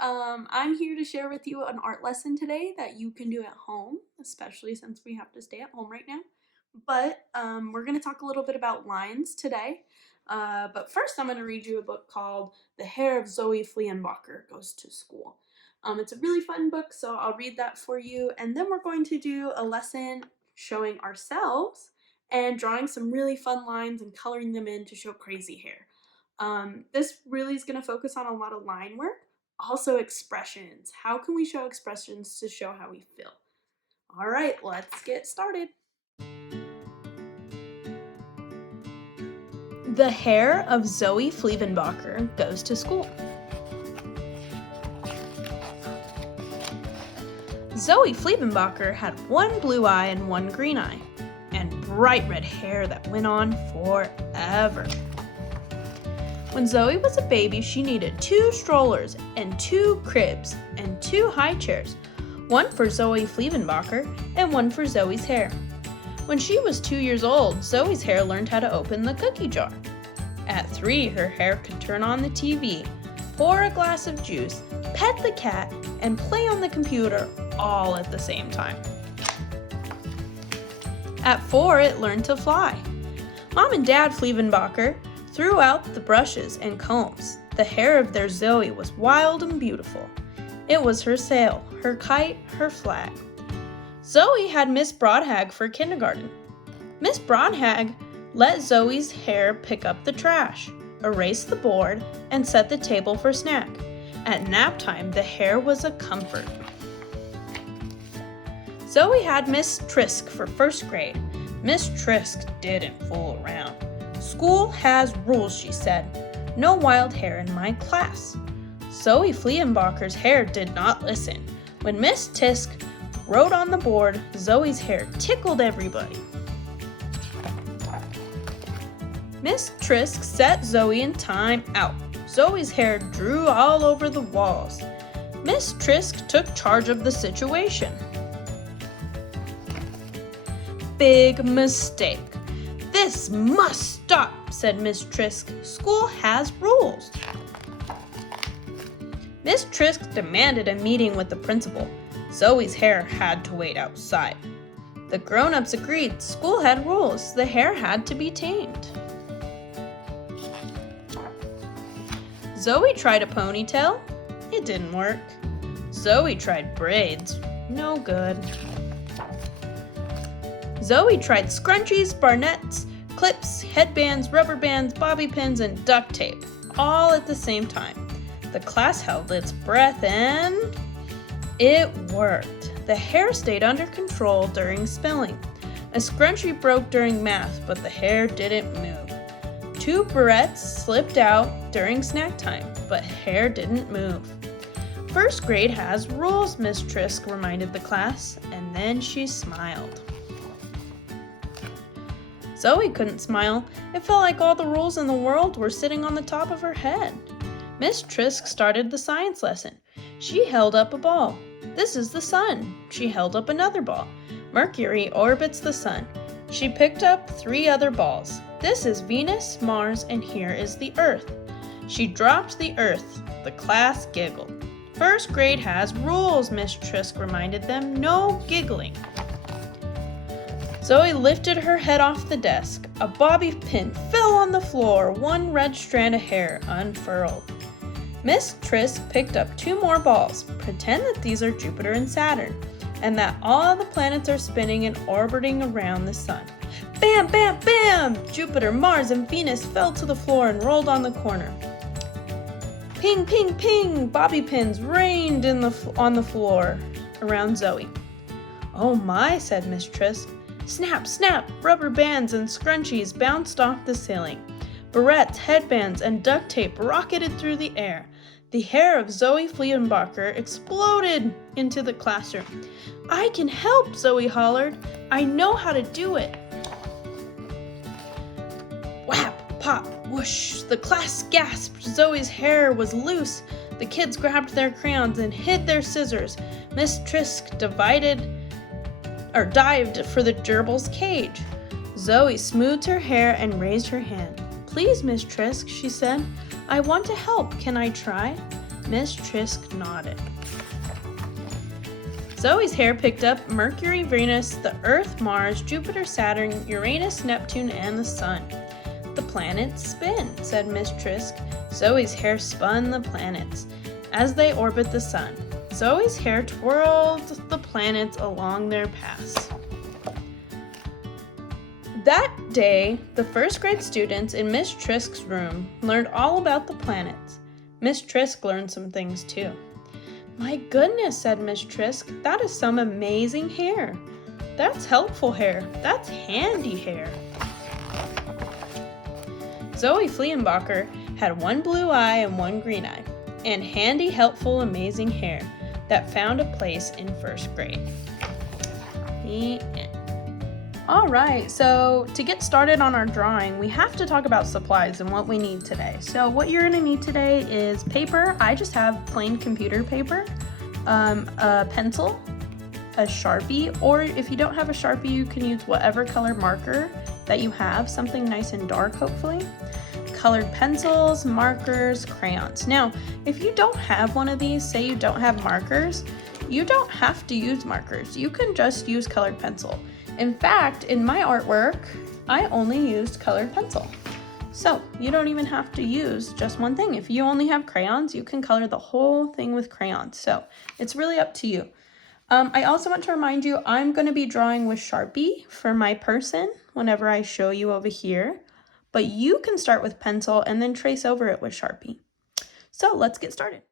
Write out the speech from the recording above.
I'm here to share with you an art lesson today that you can do at home, especially since we have to stay at home right now. But we're going to talk a little bit about lines today. But first, I'm going to read you a book called The Hair of Zoe Fliegenbacher Goes to School. It's a really fun book, so I'll read that for you. And then we're going to do a lesson showing ourselves and drawing some really fun lines and coloring them in to show crazy hair. This really is going to focus on a lot of line work, also expressions. How can we show expressions to show how we feel? All right, let's get started. The hair of Zoe Fliegenbacher goes to school. Zoe Fliegenbacher had one blue eye and one green eye, and bright red hair that went on forever. When Zoe was a baby, she needed 2 strollers and 2 cribs and 2 high chairs, one for Zoe Fliegenbacher and one for Zoe's hair. When she was 2 years old, Zoe's hair learned how to open the cookie jar. At 3, her hair could turn on the TV, pour a glass of juice, pet the cat, and play on the computer all at the same time. At 4, it learned to fly. Mom and Dad Fliegenbacher threw out the brushes and combs. The hair of their Zoe was wild and beautiful. It was her sail, her kite, her flag. Zoe had Miss Broadhag for kindergarten. Miss Broadhag let Zoe's hair pick up the trash, erase the board, and set the table for snack. At nap time, the hair was a comfort. Zoe had Miss Trisk for first grade. Miss Trisk didn't fool around. School has rules, she said. No wild hair in my class. Zoe Fliegenbacher's hair did not listen. When Miss Trisk wrote on the board, Zoe's hair tickled everybody. Miss Trisk set Zoe in time out. Zoe's hair drew all over the walls. Miss Trisk took charge of the situation. Big mistake. This must stop, said Miss Trisk. School has rules. Miss Trisk demanded a meeting with the principal. Zoe's hair had to wait outside. The grown-ups agreed school had rules. The hair had to be tamed. Zoe tried a ponytail. It didn't work. Zoe tried braids. No good. Zoe tried scrunchies, barnettes, clips, headbands, rubber bands, bobby pins, and duct tape, all at the same time. The class held its breath and it worked. The hair stayed under control during spelling. A scrunchie broke during math, but the hair didn't move. 2 barrettes slipped out during snack time, but hair didn't move. First grade has rules, Miss Trisk reminded the class, and then she smiled. Zoe couldn't smile. It felt like all the rules in the world were sitting on the top of her head. Miss Trisk started the science lesson. She held up a ball. This is the sun. She held up another ball. Mercury orbits the sun. She picked up 3 other balls. This is Venus, Mars, and here is the Earth. She dropped the Earth. The class giggled. First grade has rules, Miss Trisk reminded them. No giggling. Zoe lifted her head off the desk. A bobby pin fell on the floor. 1 red strand of hair unfurled. Miss Trisk picked up 2 more balls. Pretend that these are Jupiter and Saturn, and that all the planets are spinning and orbiting around the sun. Bam, bam, bam! Jupiter, Mars, and Venus fell to the floor and rolled on the corner. Ping, ping, ping! Bobby pins rained on the floor around Zoe. Oh my, said Miss Trisk. Snap, snap! Rubber bands and scrunchies bounced off the ceiling. Barrettes, headbands, and duct tape rocketed through the air. The hair of Zoe Fliegenbacher exploded into the classroom. I can help, Zoe hollered. I know how to do it. Whap, pop, whoosh. The class gasped. Zoe's hair was loose. The kids grabbed their crayons and hid their scissors. Miss Trisk dived for the gerbil's cage. Zoe smoothed her hair and raised her hand. Please, Miss Trisk, she said. I want to help. Can I try? Miss Trisk nodded. Zoe's hair picked up Mercury, Venus, the Earth, Mars, Jupiter, Saturn, Uranus, Neptune, and the Sun. The planets spin, said Miss Trisk. Zoe's hair spun the planets as they orbit the Sun. Zoe's hair twirled the planets along their paths. That day, the first grade students in Miss Trisk's room learned all about the planets. Miss Trisk learned some things too. My goodness, said Miss Trisk, that is some amazing hair. That's helpful hair. That's handy hair. Zoe Fliegenbacher had one blue eye and one green eye, and handy, helpful, amazing hair that found a place in first grade. The end. All right, so to get started on our drawing, we have to talk about supplies and what we need today. So what you're gonna need today is paper. I just have plain computer paper, a pencil, a Sharpie, or if you don't have a Sharpie, you can use whatever color marker that you have, something nice and dark, hopefully. Colored pencils, markers, crayons. Now, if you don't have one of these, say you don't have markers, you don't have to use markers. You can just use colored pencil. In fact, in my artwork, I only used colored pencil. So you don't even have to use just one thing. If you only have crayons, you can color the whole thing with crayons. So it's really up to you. I also want to remind you, I'm going to be drawing with Sharpie for my person whenever I show you over here. But you can start with pencil and then trace over it with Sharpie. So let's get started.